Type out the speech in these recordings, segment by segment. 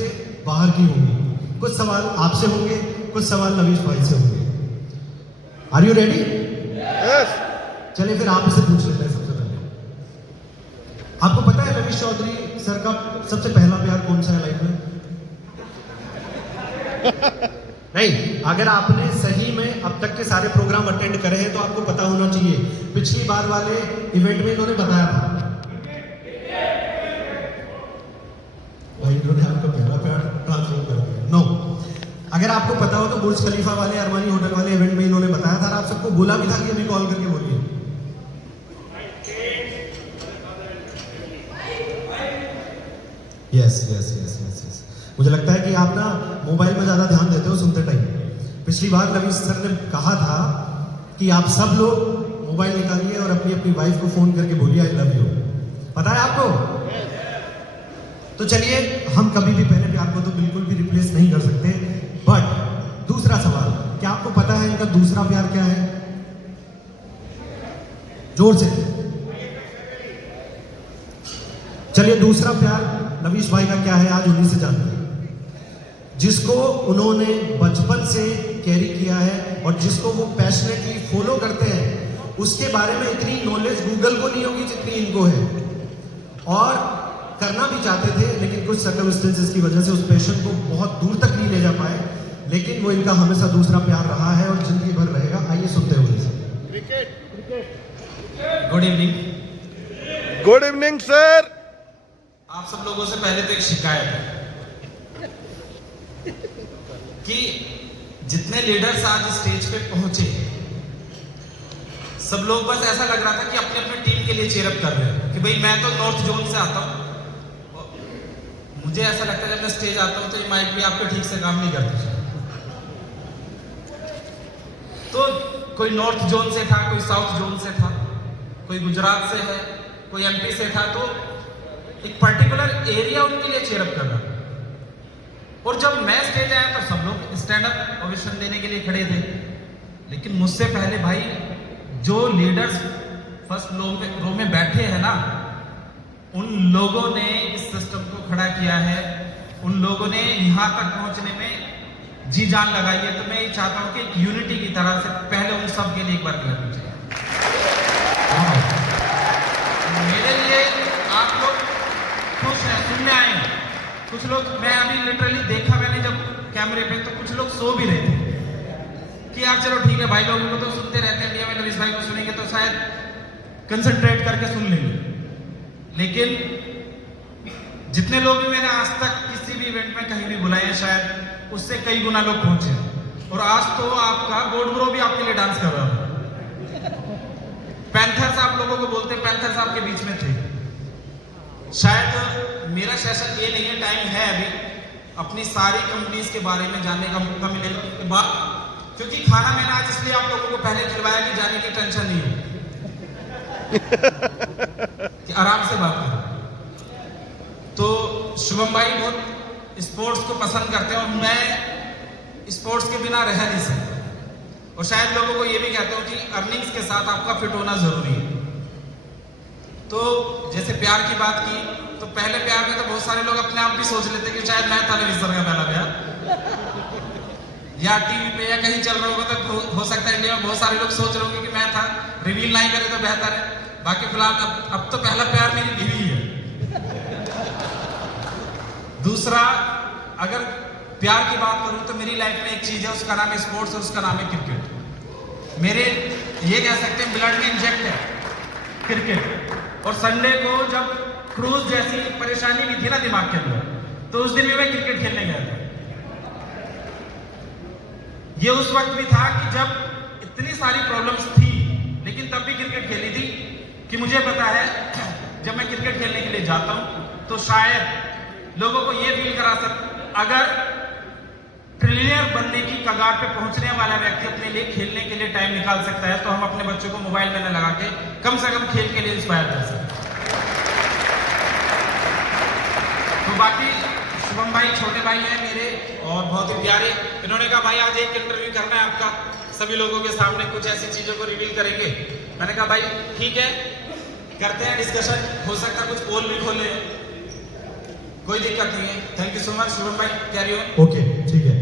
से बाहर की होंगी। कुछ सवाल आपसे होंगे, कुछ सवाल लवीश भाई से होंगे। Are you ready? यस। चलिए फिर आप इसे पूछ लेते हैं सबसे पहले। आपको पता है लवीश चौधरी सर का सबसे पहला प्यार कौन सा है लाइफ में? नहीं, अगर आपने सही में अब तक के सारे प्रोग्राम अटेंड करे हैं तो आपको पता होना चाहिए। पिछली बार वाले इवेंट में इन्होंने बताया था भाई, इन्होंने आपको पहला प्यार ट्रांसफर कर दिया। नो, अगर आपको पता हो तो बुर्ज खलीफा वाले अरमानी होटल वाले इवेंट में इन्होंने बताया था, और आप सबको बोला भी था कि अभी कॉल करके बोलिए। Yes yes yes yes yes, मुझे लगता है कि आप ना मोबाइल में ज्यादा ध्यान देते हो सुनते टाइम। पिछली बार लवीश सर ने कहा था कि आप सब लोग मोबाइल निकालिए और अपनी अपनी वाइफ को फोन करके बोलिए आई लव यू। पता है आपको? तो चलिए, हम कभी भी पहले प्यार को तो बिल्कुल भी रिप्लेस नहीं कर सकते, बट दूसरा सवाल, क्या आपको पता है इनका दूसरा प्यार क्या है? जोर से। चलिए, दूसरा प्यार लवीश भाई का क्या है आज उन्हीं से जानते हैं, जिसको उन्होंने बचपन से कैरी किया है और जिसको वो पैशनेटली फॉलो करते हैं। उसके बारे में इतनी नॉलेज गूगल को नहीं होगी जितनी इनको है, और करना भी चाहते थे लेकिन कुछ सर्कमस्टेंसेस की वजह से उस पैशन को बहुत दूर तक नहीं ले जा पाए, लेकिन वो इनका हमेशा दूसरा प्यार रहा है और जिंदगी भर रहेगा। आइए सुनते हुए cricket. Good evening. Good evening sir. आप सब लोगों से पहले तो एक शिकायत है कि जितने लीडर्स आज स्टेज पे पहुंचे, सब लोग बस ऐसा लग रहा था कि अपने अपने टीम के लिए चेयरअप कर रहे हैं कि भाई मैं तो नॉर्थ जोन से आता हूं। मुझे ऐसा लगता है जब मैं स्टेज आता हूं तो ये माइक भी आपके ठीक से काम नहीं करती। तो कोई नॉर्थ जोन से था, कोई साउथ जोन से था, कोई गुजरात से है, कोई एमपी से था, तो एक पर्टिकुलर एरिया उनके लिए चेयरअप कर रहा। और जब मैं स्टेज आया तो सब लोग स्टैंड अप ओवेशन देने के लिए खड़े थे, लेकिन मुझसे पहले भाई जो लीडर्स फर्स्ट रो में बैठे हैं ना, उन लोगों ने इस सिस्टम को खड़ा किया है, उन लोगों ने यहां तक पहुंचने में जी जान लगाई है। तो मैं ये चाहता हूं कि एक यूनिटी की तरह से पहले उन सब के लिए एक बार करना चाहिए। मेरे लिए आप लोग खुश हैं, सुनने आए हैं। कुछ लोग, मैं अभी लिटरली देखा मैंने जब कैमरे पे, तो कुछ लोग सो भी रहे थे कि यार चलो ठीक है, भाई लोगों को तो सुनते रहते हैं, इंडिया में लवीश भाई को सुनेंगे तो शायद कंसंट्रेट करके सुन लेंगे। लेकिन जितने लोग भी मैंने आज तक किसी भी इवेंट में कहीं भी बुलाए हैं, शायद उससे कई गुना लोग पहुंचे। और आज तो आपका गोड ब्रो भी आपके लिए डांस कर रहा था। पैंथर्स आप लोगों को बोलते हैं, पैंथर्स आपके बीच में थे। शायद मेरा सेशन ये नहीं है, टाइम है अभी अपनी सारी कंपनीज के बारे में जानने का मौका मिलेगा उसके बाद, क्योंकि खाना मैंने आज इसलिए आप लोगों को पहले खिलवाया कि जाने की टेंशन नहीं हो कि आराम से बात करो। तो शुभम भाई बहुत स्पोर्ट्स को पसंद करते हैं और मैं स्पोर्ट्स के बिना रह नहीं सकता। और शायद लोगों को ये भी कहता हूं कि अर्निंग्स के साथ आपका फिट होना जरूरी है। तो जैसे प्यार की बात की, तो पहले प्यार में तो बहुत सारे लोग अपने आप भी सोच लेते कि शायद मैं था लवीश सर का पहला प्यार, या टीवी पे या कहीं चल रहा होगा तो हो सकता है इंडिया में बहुत सारे लोग सोच रहे होंगे कि मैं था। रिवील नहीं करे तो बेहतर है। बाकी फिलहाल अब तो पहला प्यार मेरी बीवी है। दूसरा, अगर प्यार की बात करूं तो मेरी लाइफ में एक चीज है, उसका नाम है स्पोर्ट्स और उसका नाम है क्रिकेट। मेरे ये कह सकते हैं ब्लड में इंजेक्ट है क्रिकेट। और संडे को जब क्रूज जैसी परेशानी भी थी ना दिमाग के अंदर, तो उस दिन भी मैं क्रिकेट खेलने गया था। ये उस वक्त भी था कि जब इतनी सारी प्रॉब्लम्स थी, लेकिन तब भी क्रिकेट खेली थी कि मुझे पता है जब मैं क्रिकेट खेलने के लिए जाता हूं तो शायद लोगों को ये फील करा सकता, अगर ट्रिलियनर बनने की कगार पे पहुंचने वाला व्यक्ति अपने लिए खेलने के लिए टाइम निकाल सकता है, तो हम अपने बच्चों को मोबाइल में न लगा के कम से कम खेल के लिए इंस्पायर कर सकते हैं। तो बाकी शुभम भाई छोटे भाई हैं मेरे और बहुत ही प्यारे। इन्होंने कहा भाई आज एक इंटरव्यू करना है आपका, सभी लोगों के सामने कुछ ऐसी चीजों को रिवील करेंगे। मैंने कहा भाई ठीक है, करते हैं डिस्कशन, हो सकता है कुछ पोल भी खोले, कोई दिक्कत नहीं है। Thank you so much Shubham भाई, कैरी ऑन। ओके ठीक है।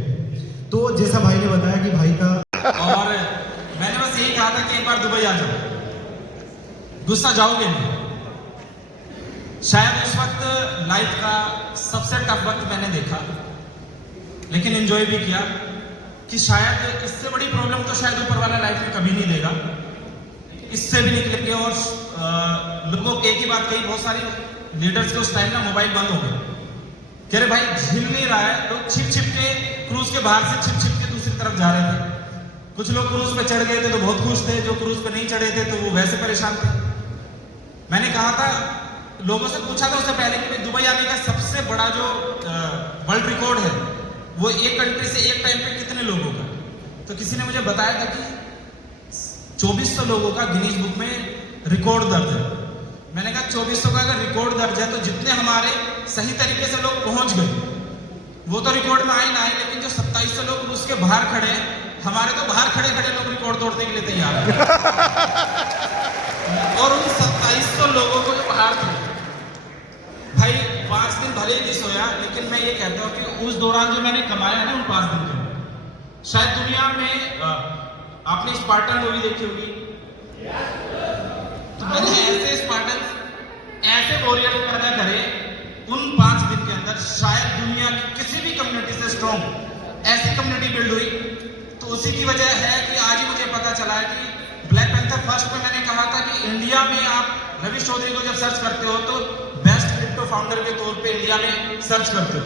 तो जैसा भाई ने बताया कि भाई का और मैंने बस यही कहा था कि एक बार दुबई आ जाओ, गुस्सा जाओगे नहीं। शायद उस वक्त लाइफ का सबसे टफ वक्त मैंने देखा, लेकिन एंजॉय भी किया कि शायद इससे बड़ी प्रॉब्लम तो शायद ऊपर वाला लाइफ में कभी नहीं देगा, इससे भी निकल के। और लोगों को एक ही बात कही, बहुत सारे लीडर्स के उस टाइम ना मोबाइल बंद हो गए, कह रहे भाई झिल नहीं रहा है। लोग छिप छिप के क्रूज के बाहर से छिप छिप के दूसरी तरफ जा रहे थे। कुछ लोग क्रूज पे चढ़ गए थे तो बहुत खुश थे, जो क्रूज पे नहीं चढ़े थे तो वो वैसे परेशान थे। मैंने कहा था, लोगों से पूछा था उससे पहले कि दुबई आने का सबसे बड़ा जो वर्ल्ड रिकॉर्ड है वो एक कंट्री से एक टाइम पे कितने लोगों का। तो किसी ने मुझे बताया था कि 2400 लोगों का गिनीज बुक में रिकॉर्ड दर्ज है। मैंने कहा 2400 का अगर रिकॉर्ड दर्ज है तो जितने हमारे सही तरीके से लोग पहुंच गए वो तो रिकॉर्ड में आए ना आए, लेकिन जो 2700 लोग उसके बाहर खड़े हैं, हमारे तो बाहर खड़े खड़े लोग रिकॉर्ड तोड़ने के लिए तैयार हैं। और उन 2700 लोगों को जो बाहर थे भाई, 5 दिन भले ही नहीं सोया, लेकिन मैं ये कहता हूँ कि उस दौरान जो मैंने कमाया है ना उन 5 दिन में, शायद दुनिया में आपने स्पार्टन मूवी देखी होगी, तो मैंने ऐसे स्पार्टन ऐसे वॉरियर पैदा करे उन 5 दिन के अंदर, शायद दुनिया की किसी भी कम्युनिटी से स्ट्रॉन्ग ऐसी कम्युनिटी बिल्ड हुई। तो उसी की वजह है कि आज ही मुझे पता चला है कि ब्लैक पैंथर फर्स्ट में मैंने कहा था कि इंडिया में आप रवि चौधरी को जब सर्च करते हो तो बेस्ट क्रिप्टो फाउंडर के तौर पे इंडिया में सर्च करते हो।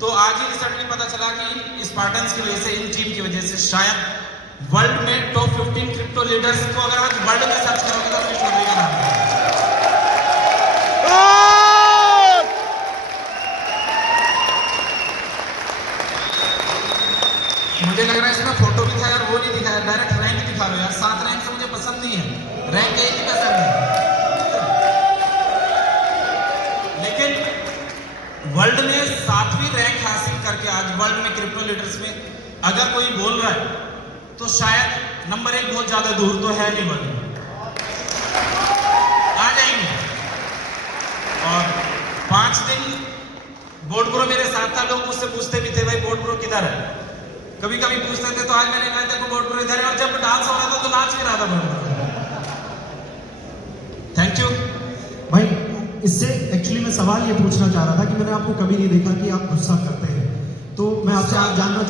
तो आज ही रिसेंटली पता चला कि स्पार्टन्स की वजह से, इन टीम की वजह से शायद वर्ल्ड में टॉप 15 क्रिप्टो लीडर्स को अगर आज वर्ल्ड में सर्च करोगे तो रवि चौधरी का नाम है। मुझे लग रहा है इसमें फोटो भी था यार, वो नहीं दिखाया, डायरेक्ट रैंक दिखा रहे हो यार। 7 रैंक से मुझे पसंद नहीं है, रैंक एक ही पसंद है। लेकिन वर्ल्ड में 7वीं रैंक हासिल करके आज वर्ल्ड में क्रिप्टो लीडर्स में अगर कोई बोल रहा है तो शायद नंबर 1 बहुत ज्यादा दूर तो है नहीं, वर्ल्ड में आ जाएंगे। और 5 दिन बोर्ड प्रो मेरे साथ था, लोग मुझसे पूछते भी थे भाई बोर्ड प्रो किधर है, कभी कभी पूछते थे। तो आज मैंने कहा देखो बोर्ड प्रो इधर है, और जब डांस हो रहा था तो नाच भी रहा था बोर्ड प्रो। थैंक यू भाई। इससे एक्चुअली मैं सवाल ये पूछना चाह रहा था कि मैंने आपको कभी नहीं देखा कि आप गुस्सा करते हैं, तो मैं आपसे जानना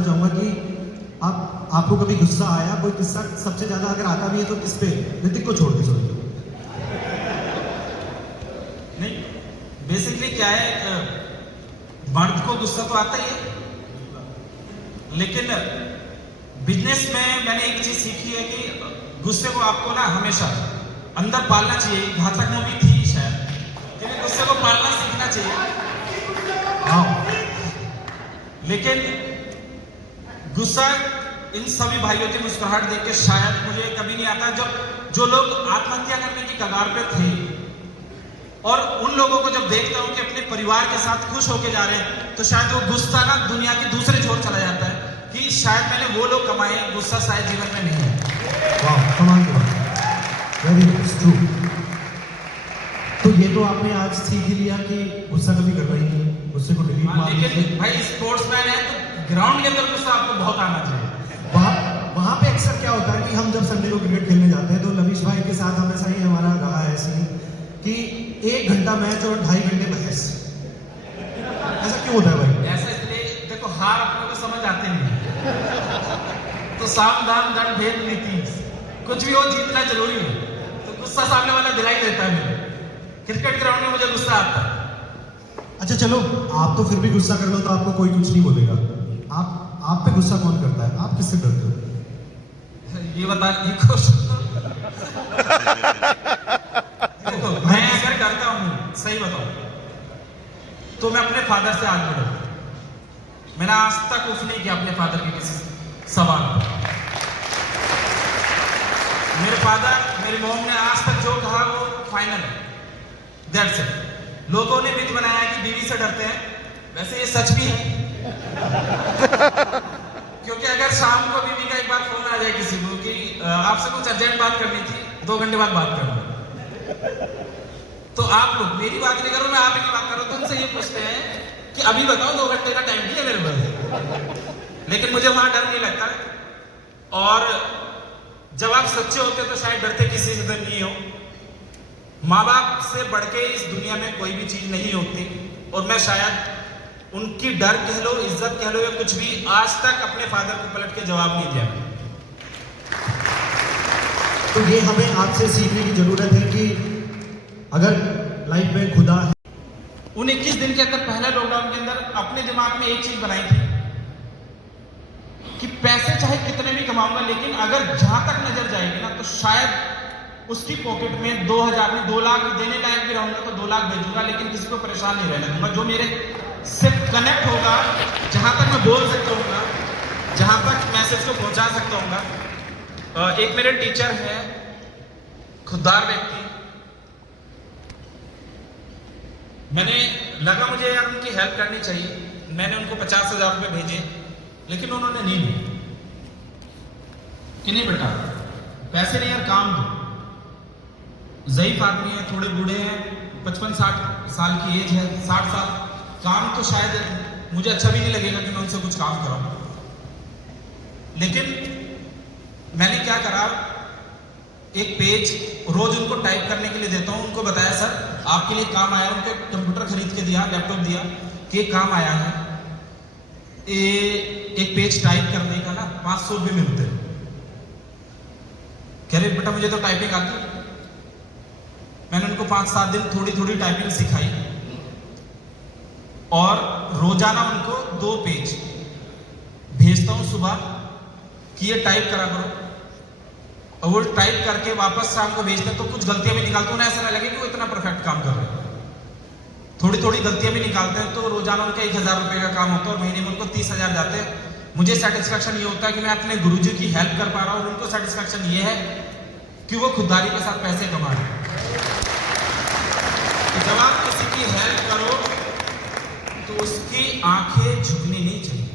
चाहूंगा कि आपको कभी गुस्सा आया, कोई किस्सा सबसे ज्यादा अगर आता भी है तो किस पे, ऋतिक को छोड़ के सोचो। नहीं, बेसिकली क्या है, मर्द को गुस्सा तो आता ही है, लेकिन बिजनेस में मैंने एक चीज सीखी है कि गुस्से को आपको ना हमेशा अंदर पालना चाहिए। घातक मूवी थी शायद, क्योंकि गुस्से को पालना सीखना चाहिए। लेकिन गुस्सा इन सभी भाइयों की मुस्कुराहट देख के शायद मुझे कभी नहीं आता। जब जो लोग आत्महत्या करने की कगार पे थे और उन लोगों को जब देखता हूं कि अपने परिवार के साथ खुश होके जा रहे हैं, तो शायद वो गुस्सा ना दुनिया के दूसरे छोर चला जाता है कि शायद मैंने वो लोग कमाए, गुस्सा शायद जीवन में नहीं है। वाह, कमाल की बात, वेरी ट्रू। तो ये तो आपने आज सीख ही लिया कि गुस्सा कभी करना ही नहीं, गुस्से को डिलीट मार दीजिए। लेकिन भाई स्पोर्ट्समैन है तो ग्राउंड के अंदर गुस्सा आपको बहुत आना चाहिए। वहाँ पे अक्सर क्या होता है कि हम जब संडे को क्रिकेट खेलने जाते हैं तो लवीश भाई के साथ हमेशा ही हमारा रहा है सीन कि 1 घंटा मैच और 2.5 घंटे बहस। ऐसा क्यों होता है भाई? ऐसा इसलिए, देखो हार अपने को समझ आते नहीं, तो साम दाम दंड भेद नीति, कुछ भी हो जीतना जरूरी है। तो गुस्सा सामने वाला दिलाई देता है मुझे, क्रिकेट ग्राउंड में मुझे गुस्सा आता है। अच्छा चलो, आप तो फिर भी गुस्सा कर लो तो आपको कोई कुछ नहीं बोलेगा। आप पे गुस्सा कौन करता है? आप किससे डरते हो? ये बता, ये क्वेश्चन देखो, मैं अगर डरता हूँ, सही बताऊं तो मैं अपने फादर से आज भी डरता हूं। मैंने आज तक कुछ नहीं किया अपने फादर के किसी सवाल पर। मेरे फादर, मेरी मॉम ने आज तक जो कहा वो फाइनल है, दैट्स इट। लोगों ने मिथ बनाया कि बीवी से डरते हैं, वैसे ये सच भी है। क्योंकि अगर शाम को बीवी का एक बार फोन आ जाए किसी को कि आपसे कुछ अर्जेंट बात करनी थी, 2 घंटे बाद बात करना, तो आप लोग मेरी बात नहीं करो, मैं आप ही की बात करो, तो उनसे ये पूछते हैं कि अभी बताओ 2 घंटे का टाइम दिया मेरे पास। लेकिन मुझे वहां डर नहीं लगता, और जब आप सच्चे होते तो शायद डरते किसी से नहीं हो। माँ बाप से बढ़ के इस दुनिया में कोई भी चीज नहीं होती, और मैं शायद उनकी डर कह लो, इज्जत कह लो, या कुछ भी, आज तक अपने फादर को पलट के जवाब नहीं दिया। तो ये हमें आपसे सीखने की जरूरत है कि अगर लाइफ में खुदा है। उन 21 दिन के अंदर, पहले लॉकडाउन के अंदर, अपने दिमाग में एक चीज बनाई थी कि पैसे चाहे कितने भी कमाऊंगा, लेकिन अगर जहां तक नजर जाएगी ना, तो शायद उसकी पॉकेट में 2000 में 2 लाख देने लायक भी रहूंगा तो 2 लाख भेजूंगा, लेकिन किसी को परेशान नहीं रहने दूंगा। जो मेरे से कनेक्ट होगा, जहां तक मैं बोल सकता हूँ, जहां तक मैसेज को पहुंचा सकता हूँ। एक मेरे टीचर हैं, खुददार व्यक्ति, मैंने लगा मुझे यार उनकी हेल्प करनी चाहिए, मैंने उनको 50,000 रुपये भेजे, लेकिन उन्होंने नहीं दिए कि नहीं बेटा पैसे नहीं यार, काम दो। ज़ईफ आदमी है, थोड़े बूढ़े हैं, 55-60 साल की एज है, 60 साल, काम तो शायद मुझे अच्छा भी नहीं लगेगा कि मैं उनसे कुछ काम कराऊं। लेकिन मैंने क्या करा, एक पेज रोज उनको टाइप करने के लिए देता हूं, उनको बताया सर आपके लिए काम आया, उनको कंप्यूटर खरीद के दिया, लैपटॉप दिया कि काम आया है, एक पेज टाइप करने का ना 500 रुपये मिलते हैं। कह रहे बेटा मुझे तो टाइपिंग आती। मैंने उनको 5-7 दिन थोड़ी थोड़ी टाइपिंग सिखाई, और रोजाना उनको 2 पेज भेजता हूं सुबह कि ये टाइप करा करो, और वो टाइप करके वापस शाम को भेजते, तो कुछ गलतियां भी निकालते, उन्हें ऐसा ना लगे कि वो इतना परफेक्ट काम कर रहे हैं। थोड़ी थोड़ी गलतियां भी निकालते हैं, तो रोजाना उनका 1000 रुपये का काम होता है, और महीने में उनको 30,000 जाते हैं। मुझे सेटिस्फेक्शन ये होता है कि मैं अपने गुरुजी की हेल्प कर पा रहा हूं, और उनको सेटिस्फेक्शन ये है कि वो खुददारी के साथ पैसे कमा रहे हैं। तो जब आप किसी की हेल्प करो तो उसकी आंखें झुकनी नहीं चाहिए।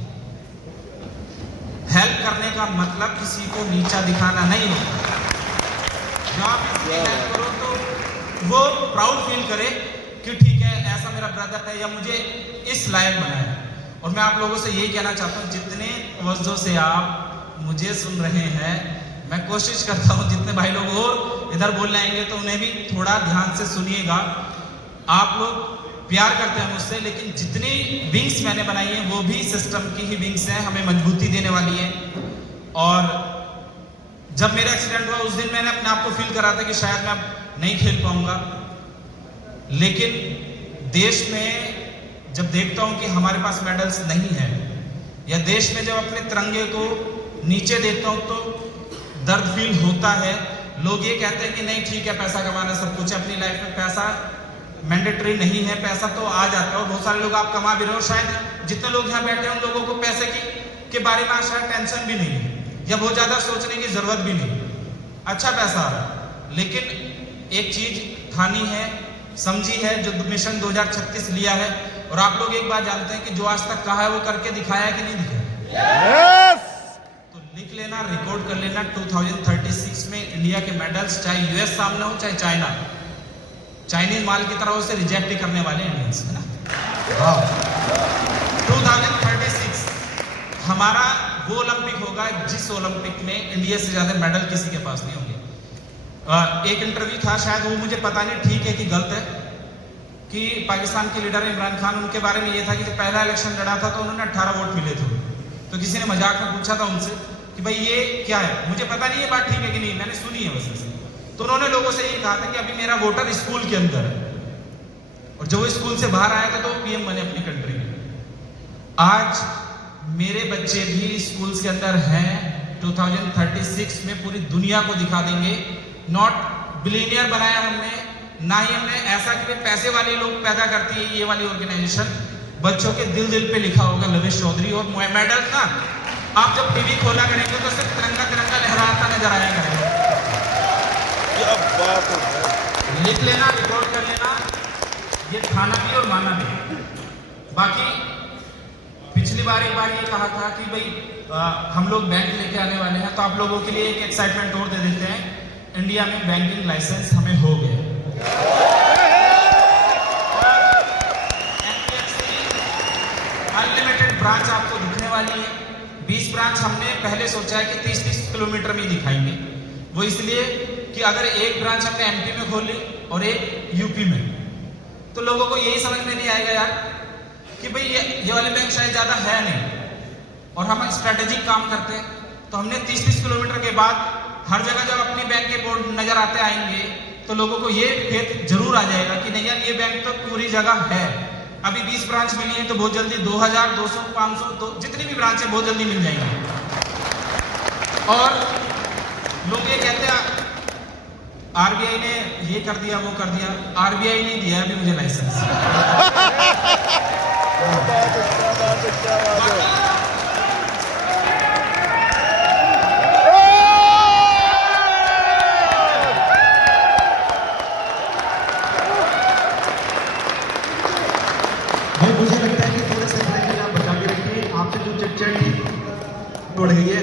हेल्प करने का मतलब किसी को नीचा दिखाना नहीं होता। जब आप किसी की हेल्प करो तो वो प्राउड फील करे कि ठीक है, ऐसा मेरा ब्रदर है, या मुझे इस लायक बनाया। और मैं आप लोगों से यही कहना चाहता हूँ, जितने वजहों से आप मुझे सुन रहे हैं, मैं कोशिश करता हूँ जितने भाई लोग और इधर बोलने आएंगे तो उन्हें भी थोड़ा ध्यान से सुनिएगा। आप लोग प्यार करते हैं मुझसे, लेकिन जितनी विंग्स मैंने बनाई हैं वो भी सिस्टम की ही विंग्स हैं, हमें मजबूती देने वाली है। और जब मेरा एक्सीडेंट हुआ उस दिन मैंने अपने आप को फील करा था कि शायद मैं नहीं खेल पाऊंगा, लेकिन देश में जब देखता हूं कि हमारे पास मेडल्स नहीं है, या देश में जब अपने तिरंगे को नीचे देखता हूं तो दर्द फील होता है। लोग ये कहते हैं कि नहीं ठीक है, पैसा कमाना सब कुछ है, अपनी लाइफ में पैसा मैंडेटरी नहीं है, पैसा तो आ जाता है, और बहुत सारे लोग आप कमा भी रहे हो। शायद जितने लोग यहाँ बैठे हैं उन लोगों को पैसे के बारे में शायद टेंशन भी नहीं है, या बहुत ज्यादा सोचने की जरूरत भी नहीं, अच्छा पैसा आ रहा है। लेकिन एक चीज ठानी है, समझी है, जो मिशन 2036 लिया है, और आप लोग एक बात जानते हैं कि जो आज तक कहा है वो करके दिखाया है कि नहीं दिखाया। तो लिख लेना, रिकॉर्ड कर लेना, 2036 में इंडिया के मेडल्स, चाहे यूएस सामने हो चाहे चाइना, चाइनीज माल की तरह उसे रिजेक्ट ही करने वाले इंडियंस है ना। 2036 हमारा वो ओलंपिक होगा जिस ओलंपिक में इंडिया से ज्यादा मेडल किसी के पास नहीं होंगे। एक इंटरव्यू था, शायद वो मुझे पता नहीं ठीक है कि गलत है, कि पाकिस्तान के लीडर इमरान खान, उनके बारे में ये था कि जब पहला इलेक्शन लड़ा था तो उन्होंने 18 वोट मिले थे। तो किसी ने मजाक में पूछा था उनसे कि भाई ये क्या है, मुझे पता नहीं ये बात ठीक है कि नहीं, मैंने सुनी है बस। तो उन्होंने लोगों से ये कहा था कि अभी मेरा वोटर स्कूल के अंदर है, और जब वो स्कूल से बाहर आया था तो पीएम बने अपनी कंट्री में। आज मेरे बच्चे भी स्कूल्स के अंदर हैं, 2036 में पूरी दुनिया को दिखा देंगे। नॉट बिलियनियर बनाया हमने, ना ही हमने ऐसा कि पैसे वाले लोग पैदा करती है ये वाली ऑर्गेनाइजेशन। बच्चों के दिल दिल पे लिखा होगा लवेश चौधरी, और मेडल ना आप जब टीवी खोला करेंगे तो सिर्फ तिरंगा तिरंगा लहराता नजर आया करेगा। लिख लेना, रिकॉर्ड कर लेना, ये खाना भी और माना भी। बाकी पिछली बार एक बार ये कहा था कि भाई हम लोग बैंक लेके आने वाले हैं, तो आप लोगों के लिए एक एक्साइटमेंट और दे देते हैं, इंडिया में बैंकिंग लाइसेंस हमें हो गया। अनलिमिटेड ब्रांच आपको दिखने वाली है। 20 ब्रांच हमने पहले सोचा है कि 30-30 किलोमीटर में ही दिखाएंगे। वो इसलिए कि अगर एक ब्रांच हमने एमपी में खोली और एक यूपी में, तो लोगों को यही समझ में नहीं आएगा यार कि भाई ये वाले बैंक शायद ज़्यादा है नहीं, और हम स्ट्रेटेजिक काम करते हैं। तो हमने 30-30 किलोमीटर के बाद हर जगह जब अपनी बैंक के बोर्ड नजर आते आएंगे तो लोगों को ये फेथ जरूर आ जाएगा कि नहीं यार ये बैंक तो पूरी जगह है। अभी 20 ब्रांच मिली है तो बहुत जल्दी 2000, 200, 500 जितनी भी ब्रांच है बहुत जल्दी मिल जाएंगी। और लोग ये कहते हैं आरबीआई ने ये कर दिया वो कर दिया। आरबीआई ने दिया अभी मुझे लाइसेंस। भाई मुझे लगता है कि थोड़े से ब्रेक आप बचा के रखिए। आपसे जो चिट चैट थी उड़ गई है।